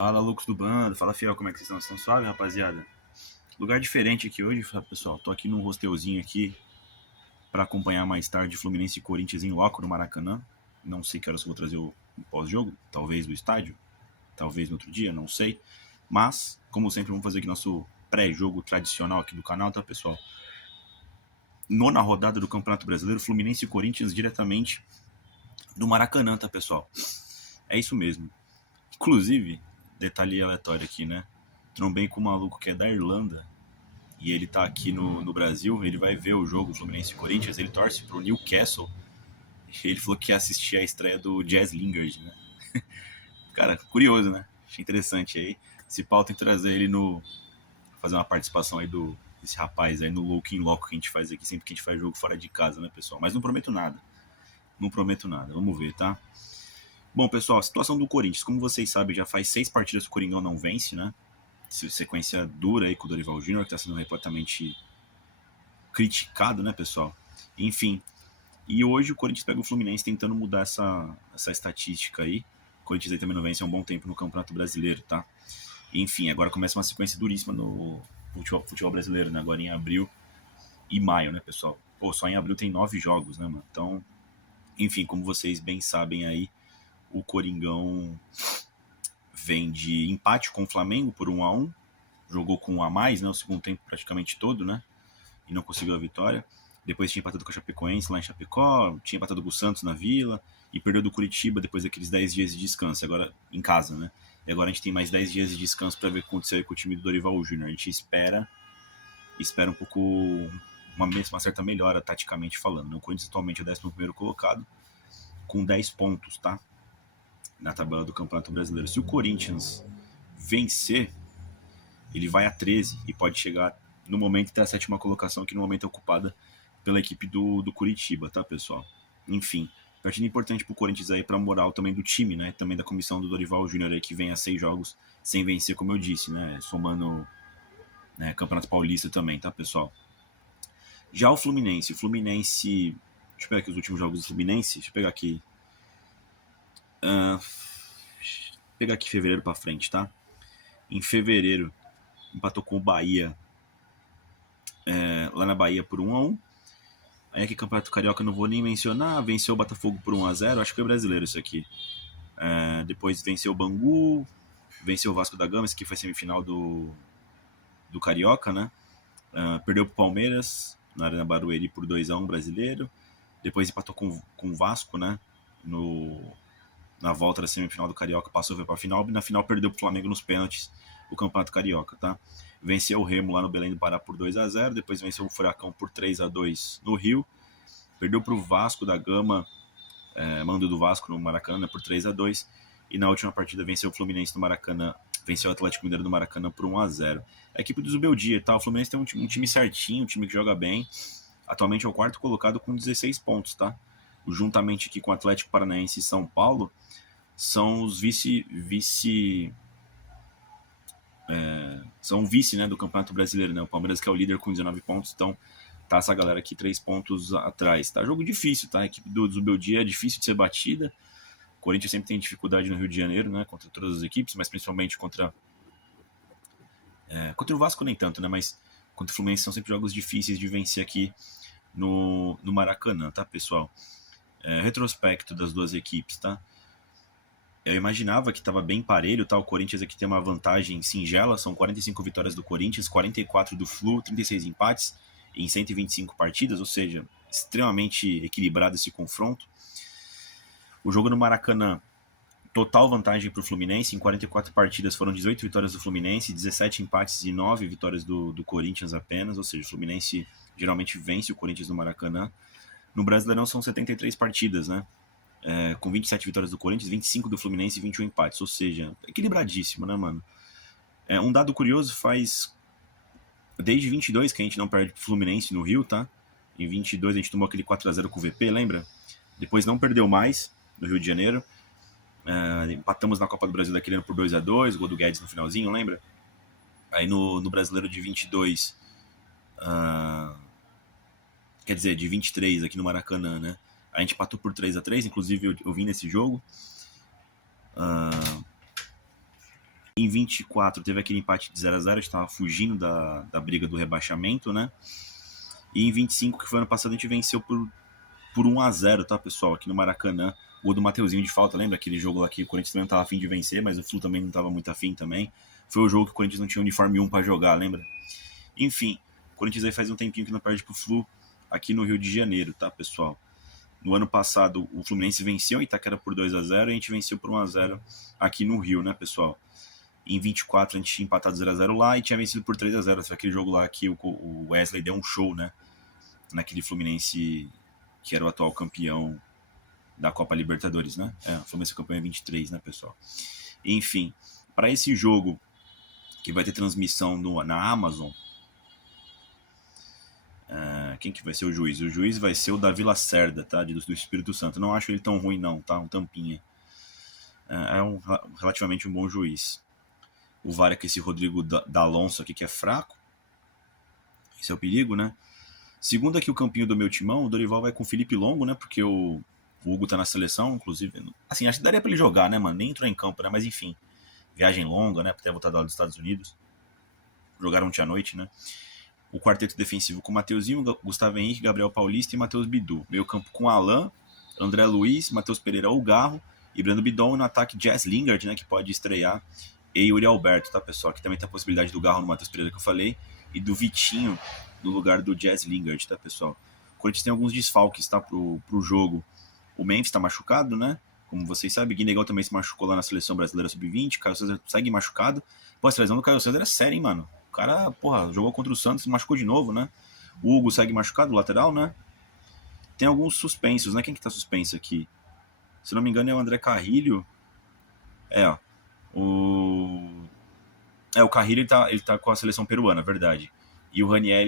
Fala, loucos do bando, fala fiel, como é que vocês estão? Estão suave, rapaziada? Lugar diferente aqui hoje, pessoal. Tô aqui num hostelzinho aqui para acompanhar mais tarde Fluminense e Corinthians em loco no Maracanã. Não sei que horas eu vou trazer o pós-jogo, talvez do estádio, talvez no outro dia, não sei. Mas, como sempre, vamos fazer aqui nosso pré-jogo tradicional aqui do canal, tá, pessoal? Nona rodada do Campeonato Brasileiro, Fluminense e Corinthians diretamente do Maracanã, tá, pessoal? É isso mesmo. Inclusive, detalhe aleatório aqui, né? Trombei com um maluco que é da Irlanda e ele tá aqui no Brasil. Ele vai ver o jogo Fluminense e Corinthians. Ele torce pro Newcastle. E ele falou que ia assistir a estreia do Jazz Lingard, né? Cara, curioso, né? Achei interessante aí. Esse pau tem que trazer ele no. Fazer uma participação aí desse rapaz aí no Look in Loco que a gente faz aqui sempre que a gente faz jogo fora de casa, né, pessoal? Mas não prometo nada. Não prometo nada. Vamos ver, tá? Bom, pessoal, a situação do Corinthians. Como vocês sabem, já faz 6 partidas que o Coringão não vence, né? Sequência dura aí com o Dorival Júnior, que está sendo repletamente criticado, né, pessoal? Enfim, e hoje o Corinthians pega o Fluminense tentando mudar essa estatística aí. O Corinthians aí também não vence há um bom tempo no Campeonato Brasileiro, tá? Enfim, agora começa uma sequência duríssima no futebol brasileiro, né? Agora em abril e maio, né, pessoal? Pô, só em abril tem 9 jogos, né, mano? Então, enfim, como vocês bem sabem aí, o Coringão vem de empate com o Flamengo por 1-1, jogou com um a mais, né, o segundo tempo praticamente todo, né, e não conseguiu a vitória. Depois tinha empatado com a Chapecoense lá em Chapecó, tinha empatado com o Santos na Vila e perdeu do Curitiba depois daqueles 10 dias de descanso, agora em casa, né. E agora a gente tem mais 10 dias de descanso para ver o que aconteceu com o time do Dorival Júnior. A gente espera um pouco uma certa melhora taticamente falando, né? O Corinthians atualmente é o 11º colocado com 10 pontos, tá? Na tabela do Campeonato Brasileiro. Se o Corinthians vencer, ele vai a 13 e pode chegar no momento da 7ª colocação, que no momento é ocupada pela equipe do Curitiba, tá, pessoal? Enfim, partida importante pro Corinthians aí pra moral também do time, né? Também da comissão do Dorival Júnior aí, que vem a 6 jogos sem vencer, como eu disse, né? Somando, né, Campeonato Paulista também, tá, pessoal? Já o Fluminense, deixa eu pegar aqui os últimos jogos do Fluminense, deixa eu pegar aqui. Pegar aqui fevereiro pra frente, tá? Em fevereiro, empatou com o Bahia, lá na Bahia por 1-1. Aí aqui Campeonato Carioca eu não vou nem mencionar, venceu o Botafogo por 1-0, acho que foi brasileiro isso aqui. Depois venceu o Bangu, venceu o Vasco da Gama, esse aqui foi semifinal do Carioca, né? Perdeu pro Palmeiras, na Arena Barueri por 2-1 brasileiro. Depois empatou com o Vasco, né? Na volta da semifinal do Carioca, passou foi pra final, e na final perdeu pro Flamengo nos pênaltis o Campeonato Carioca, tá? Venceu o Remo lá no Belém do Pará por 2-0, depois venceu o Furacão por 3-2 no Rio, perdeu pro Vasco da Gama, mando do Vasco no Maracanã por 3-2, e na última partida venceu o Fluminense no Maracanã, venceu o Atlético Mineiro do Maracanã por 1-0. A equipe do Zubeldia, tá? O Fluminense tem um time certinho, um time que joga bem, atualmente é o 4º colocado com 16 pontos, tá? Juntamente aqui com o Atlético Paranaense e São Paulo, são os são vice, né, do Campeonato Brasileiro, né? O Palmeiras que é o líder com 19 pontos, então tá essa galera aqui 3 pontos atrás, tá? Jogo difícil, tá? A equipe do Zubeldia é difícil de ser batida. O Corinthians sempre tem dificuldade no Rio de Janeiro, né, contra todas as equipes, mas principalmente contra o Vasco nem tanto, né, mas contra o Fluminense são sempre jogos difíceis de vencer aqui no Maracanã, tá, pessoal? Retrospecto das duas equipes, tá? Eu imaginava que estava bem parelho, tá? O Corinthians aqui tem uma vantagem singela, são 45 vitórias do Corinthians, 44 do Flu, 36 empates em 125 partidas, ou seja, extremamente equilibrado esse confronto. O jogo no Maracanã, total vantagem para o Fluminense, em 44 partidas foram 18 vitórias do Fluminense, 17 empates e 9 vitórias do Corinthians apenas, ou seja, o Fluminense geralmente vence o Corinthians no Maracanã. No Brasileirão são 73 partidas, né? Com 27 vitórias do Corinthians, 25 do Fluminense e 21 empates, ou seja, equilibradíssimo, né, mano? Um dado curioso, faz desde 22 que a gente não perde pro Fluminense no Rio, tá? Em 22 a gente tomou aquele 4-0 com o VP, lembra? Depois não perdeu mais no Rio de Janeiro. Empatamos na Copa do Brasil daquele ano por 2-2, gol do Guedes no finalzinho, lembra? Aí no Brasileiro de 22, quer dizer, de 23 aqui no Maracanã, né? A gente empatou por 3-3, inclusive eu vim nesse jogo. Em 24 teve aquele empate de 0x0, a gente tava fugindo da briga do rebaixamento, né? E em 25, que foi ano passado, a gente venceu por 1x0, tá, pessoal? Aqui no Maracanã. O gol do Mateuzinho de falta, lembra aquele jogo lá que o Corinthians também não tava afim de vencer, mas o Flu também não tava muito afim também. Foi o jogo que o Corinthians não tinha uniforme 1 pra jogar, lembra? Enfim, o Corinthians aí faz um tempinho que não perde pro Flu aqui no Rio de Janeiro, tá, pessoal? No ano passado, o Fluminense venceu em Itaquera por 2x0 e a gente venceu por 1x0 aqui no Rio, né, pessoal? Em 24 a gente tinha empatado 0x0 lá e tinha vencido por 3x0. Foi aquele jogo lá que o Wesley deu um show, né? Naquele Fluminense que era o atual campeão da Copa Libertadores, né? O Fluminense campeão em 23, né, pessoal? Enfim, para esse jogo que vai ter transmissão na Amazon, quem que vai ser o juiz? O juiz vai ser o Davi Lacerda, tá? Do Espírito Santo. Não acho ele tão ruim, não, tá? Um tampinha. Relativamente um bom juiz. O VAR é que esse Rodrigo D'Alonso aqui, que é fraco. Esse é o perigo, né? Segundo aqui o campinho do meu timão, o Dorival vai com o Felipe Longo, né? Porque o Hugo tá na seleção, inclusive. Assim, acho que daria pra ele jogar, né, mano? Nem entrou em campo, né? Mas enfim. Viagem longa, né? Pra ter voltado lá dos Estados Unidos. Jogaram ontem à noite, né? O quarteto defensivo com Mateuzinho, Gustavo Henrique, Gabriel Paulista e Matheus Bidu. Meio campo com Alain, André Luiz, Matheus Pereira ou Garro e Brando Bidon. No ataque Jazz Lingard, né? Que pode estrear. E Yuri Alberto, tá, pessoal? Aqui também tem a possibilidade do Garro no Matheus Pereira que eu falei. E do Vitinho no lugar do Jazz Lingard, tá, pessoal? O Corinthians tem alguns desfalques, tá, pro jogo. O Memphis tá machucado, né? Como vocês sabem, o Guinegão também se machucou lá na Seleção Brasileira Sub-20. O Caio César segue machucado. Pô, essa lesão do Caio César é séria, hein, mano? O cara, porra, jogou contra o Santos e machucou de novo, né? O Hugo segue machucado, o lateral, né? Tem alguns suspensos, né? Quem que tá suspenso aqui? Se não me engano é o André Carrilho. Ó. O Carrilho ele tá com a seleção peruana, verdade. E o Raniel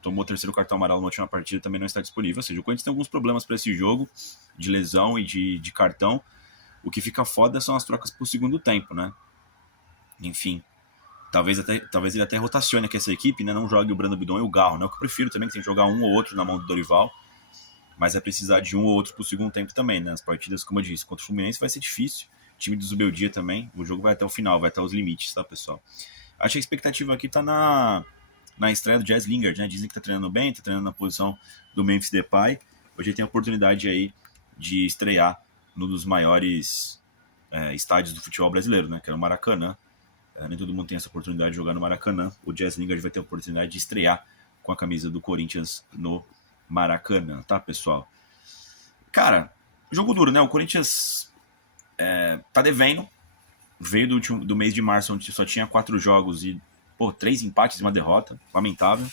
tomou o terceiro cartão amarelo na última partida, também não está disponível. Ou seja, o Corinthians tem alguns problemas para esse jogo, de lesão e de cartão. O que fica foda são as trocas pro segundo tempo, né? Enfim, talvez ele até rotacione aqui essa equipe, né? Não jogue o Brando Bidon e o Garro, né? O que eu prefiro também, que tem que jogar um ou outro na mão do Dorival. Mas vai precisar de um ou outro pro segundo tempo também, né? As partidas, como eu disse, contra o Fluminense vai ser difícil. O time do Zubeldia também. O jogo vai até o final, vai até os limites, tá, pessoal? Acho que a expectativa aqui tá na estreia do Jazz Lingard, né? Dizem que tá treinando bem, tá treinando na posição do Memphis Depay. Hoje ele tem a oportunidade aí de estrear num dos maiores estádios do futebol brasileiro, né? Que é o Maracanã. Nem todo mundo tem essa oportunidade de jogar no Maracanã. O Jazz Lingard vai ter a oportunidade de estrear com a camisa do Corinthians no Maracanã, tá, pessoal? Cara, jogo duro, né? O Corinthians tá devendo. Veio do mês de março, onde só tinha 4 jogos e 3 empates e uma derrota. Lamentável.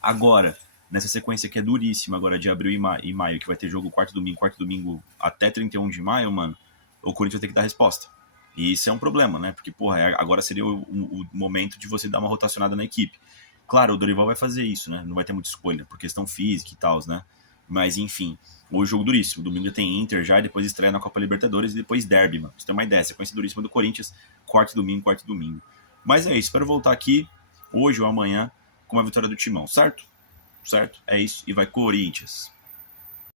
Agora, nessa sequência que é duríssima, agora de abril e maio, que vai ter jogo quarto domingo até 31 de maio, mano, o Corinthians vai ter que dar resposta. E isso é um problema, né? Porque, agora seria o momento de você dar uma rotacionada na equipe. Claro, o Dorival vai fazer isso, né? Não vai ter muita escolha, por questão física e tal, né? Mas, enfim, hoje jogo duríssimo. Domingo tem Inter já, e depois estreia na Copa Libertadores e depois Derby, mano. Você tem uma ideia, sequência duríssima do Corinthians, quarto domingo. Mas é isso, espero voltar aqui hoje ou amanhã com uma vitória do Timão, certo? Certo? É isso, e vai Corinthians.